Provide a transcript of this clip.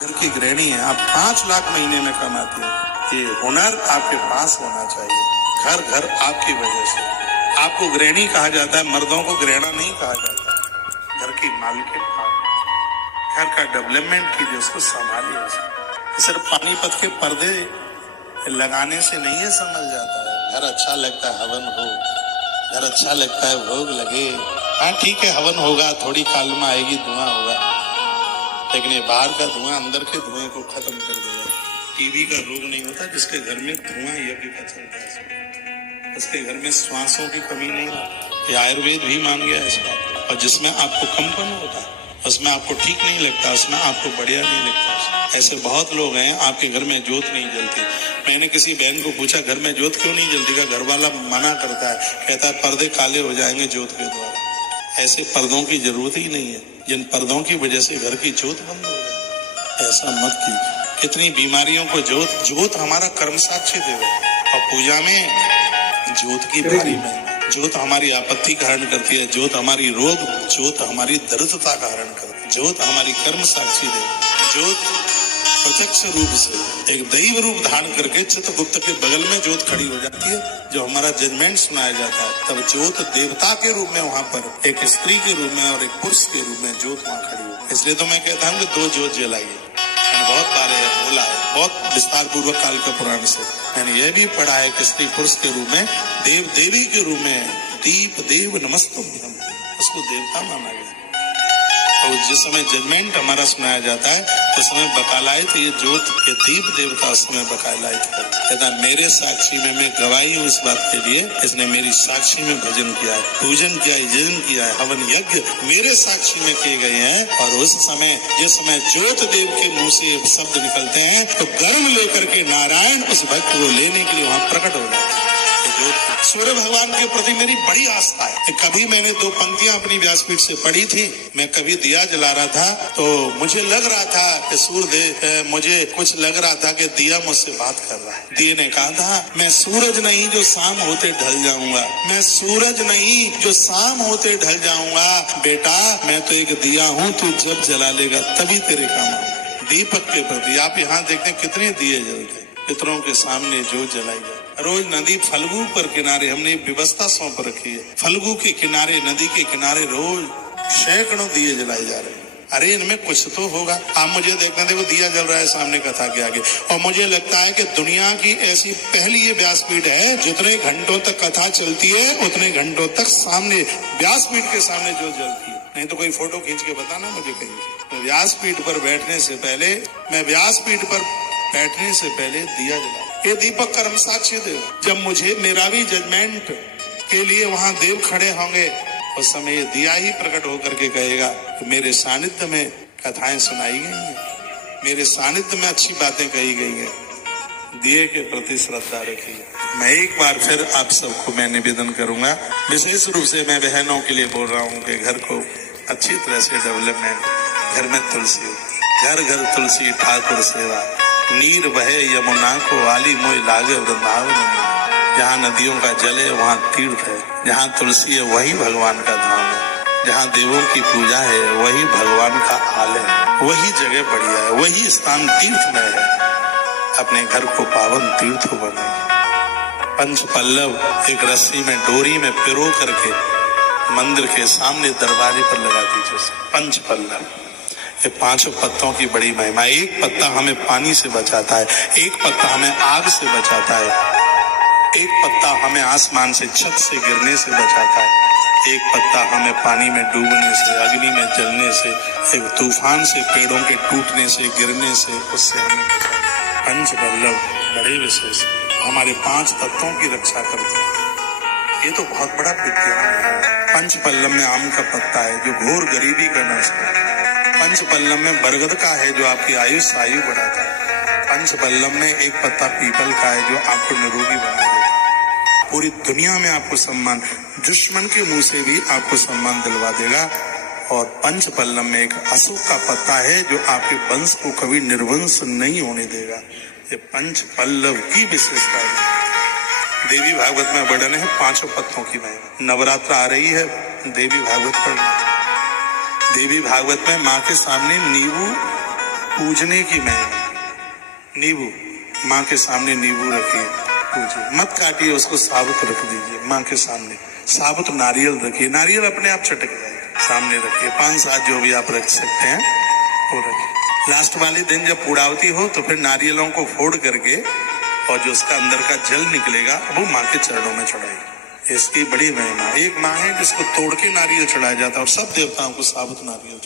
घर की गृहिणी है, आप 5 लाख महीने में कमाती है। ये हुनर आपके पास होना चाहिए। घर घर आपकी वजह से। आपको गृहिणी कहा जाता है, मर्दों को गृहिणा नहीं कहा जाता। घर की मालकिन घर का डेवलपमेंट कीजिए, उसको संभालिए। सिर्फ पानीपत के पर्दे लगाने से नहीं है संभल जाता है। घर अच्छा लगता है हवन हो, घर अच्छा लगता है भोग लगे। हाँ ठीक है, हवन होगा, थोड़ी कालमा आएगी, धुआं होगा, लेकिन ये बाहर का धुआं अंदर के धुएं को खत्म कर देगा। टीबी का रोग नहीं होता जिसके घर में धुआं यज्ञ का चलता है, उसके घर में श्वासों की कमी नहीं होती। ये आयुर्वेद भी मान गया इस बात। और जिसमें आपको कंपन होता है, उसमें आपको ठीक नहीं लगता, उसमें आपको बढ़िया नहीं लगता। ऐसे बहुत लोग हैं, आपके घर में जोत नहीं जलती। मैंने किसी बहन को पूछा घर में जोत क्यों नहीं जलती, का घर वाला मना करता है, कहता है पर्दे काले हो जाएंगे जोत के द्वारा। ऐसे पर्दों की जरूरत ही नहीं है जिन पर्दों की वजह से घर की जोत बंद हो जाए। ऐसा मत कीजिए। कितनी बीमारियों को जोत हमारा कर्म साक्षी देगा। और पूजा में जोत की भारी महिमा। जोत हमारी आपत्ति का हरण करती है, जोत हमारी रोग, जोत हमारी दरिद्रता का हरण करती है, जोत हमारी कर्म साक्षी देगा। जोत प्रत्यक्ष रूप से एक दैव रूप धारण करके चित्रगुप्त के बगल में जोत खड़ी हो जाती है। जो हमारा जजमेंट सुनाया जाता है, तब जोत देवता के रूप में वहां पर एक स्त्री के रूप में और एक पुरुष के रूप में जोत वहां खड़ी हो। इसलिए तो मैं कहता हूँ कि 2 जोत जलाइए। मैंने बहुत बारे बोला है, बहुत विस्तार पूर्वक काल के पुराण से मैंने यह भी पढ़ा है कि स्त्री पुरुष के रूप में, देव देवी के रूप में दीप देव नमस्तुभ्यम, उसको देवता माना गया। और जिस समय जजमेंट हमारा सुनाया जाता है उस समय बकालायत ये जोत के दीप देवता उस समय बकालायत कहता मेरे साक्षी में मैं गवाही हूँ इस बात के लिए, इसने मेरी साक्षी में भजन किया है, पूजन किया है, यजन किया है, हवन यज्ञ मेरे साक्षी में किए गए हैं। और उस समय जिस समय जोत देव के मुंह से शब्द निकलते हैं तो गर्व लेकर के नारायण उस भक्त को लेने के लिए वहाँ प्रकट हो जाते हैं। सूर्य भगवान के प्रति मेरी बड़ी आस्था है। कभी मैंने 2 पंक्तियां अपनी व्यासपीठ से पढ़ी थी। मैं कभी दिया जला रहा था तो मुझे लग रहा था कि सूर्य मुझे कुछ लग रहा था कि दिया मुझसे बात कर रहा है। दिए ने कहा था मैं सूरज नहीं जो शाम होते ढल जाऊंगा, मैं सूरज नहीं जो शाम होते ढल जाऊंगा, बेटा मैं तो एक दिया हूँ, तू जब जला लेगा तभी तेरे काम आऊंगा। दीपक के प्रति आप यहाँ देखते हैं कितने दिए जलते, पितरों के सामने जो जलाई जाए। रोज नदी फल्गु पर किनारे हमने व्यवस्था सौंप रखी है। फल्गु के किनारे, नदी के किनारे रोज सैकड़ों दिए जलाए जा रहे हैं। अरे इनमें कुछ तो होगा। आप मुझे देखना, देखो दिया जल रहा है सामने कथा के आगे, और मुझे लगता है कि दुनिया की ऐसी पहली ये व्यासपीठ है जितने घंटों तक कथा चलती है उतने घंटों तक सामने व्यासपीठ के सामने जो जलती है। नहीं तो कोई फोटो खींच के बताना मुझे कहीं। तो व्यासपीठ पर बैठने से पहले, मैं व्यासपीठ पर बैठने से पहले दिया जला। ये दीपक कर्म साक्षी देव। जब मुझे मेरा भी जजमेंट के लिए वहां देव खड़े होंगे उस समय ये दिया ही प्रकट होकर के कहेगा कि मेरे सानिध्य में कथाएं सुनाई गई हैं, मेरे सानिध्य में अच्छी बातें कही गई हैं। दिए के प्रति श्रद्धा रखिए। मैं एक बार फिर आप सबको मैं निवेदन करूंगा, विशेष रूप से मैं बहनों के लिए बोल रहा हूँ कि घर को अच्छी तरह से डेवलपमेंट। घर में तुलसी, घर घर तुलसी ठाकुर सेवा, नीर बहे यमुना को वाली मोय लागे वृंदावन। जहाँ नदियों का जल है वहाँ तीर्थ है, जहाँ तुलसी है वही भगवान का धाम है, जहाँ देवों की पूजा है वही भगवान का आलय है, वही जगह बढ़िया है, वही स्थान तीर्थमय है। अपने घर को पावन तीर्थ बनाइए। पंच पल्लव एक रस्सी में डोरी में पिरो करके मंदिर के सामने दरवाजे पर लगा दीजिए। पंच पल्लव, ये 5 पत्तों की बड़ी महिमा। एक पत्ता हमें पानी से बचाता है, एक पत्ता हमें आग से बचाता है, एक पत्ता हमें आसमान से छत से गिरने से बचाता है, एक पत्ता हमें पानी में डूबने से, अग्नि में जलने से, एक तूफान से, पेड़ों के टूटने से, गिरने से, उससे हमें बचाता है। पंच पल्लव बड़े विशेष हमारे 5 तत्वों की रक्षा करते हैं। ये तो बहुत बड़ा विज्ञान है। पंच पल्लव में आम का पत्ता है जो घोर गरीबी का नाश करता है। पंच पल्लव में बरगद का है जो आपकी आयु बढ़ाता है। पंच पल्लव में एक पत्ता पीपल का है जो आपको निरोगी बना देता है। पूरी दुनिया में आपको सम्मान, दुश्मन के मुंह से भी आपको सम्मान दिलवा देगा। और पंच पल्लव में एक अशोक का पत्ता है जो आपके वंश को कभी निर्वंश नहीं होने देगा। ये पंच पल्लव की विशेषता है। देवी भागवत में वर्णन है 5 पत्तों की महिमा। नवरात्र आ रही है, देवी भागवत पढ़ना। देवी भागवत में माँ के सामने नींबू पूजने की महिमा। नींबू, माँ के सामने नींबू रखिए, पूजिए, मत काटिए उसको, साबुत रख दीजिए माँ के सामने। साबुत नारियल रखिए, नारियल अपने आप छटक जाएगा, सामने रखिए, 5-7 जो भी आप रख सकते हैं वो रखिए। लास्ट वाले दिन जब पूर्णावती हो तो फिर नारियलों को फोड़ करके और जो उसका अंदर का जल निकलेगा वो माँ के चरणों में चढ़ाइए। इसकी बड़ी महिमा। एक माँ है जिसको तोड़ के नारियल चढ़ाया जाता है और सब देवताओं को साबुत नारियल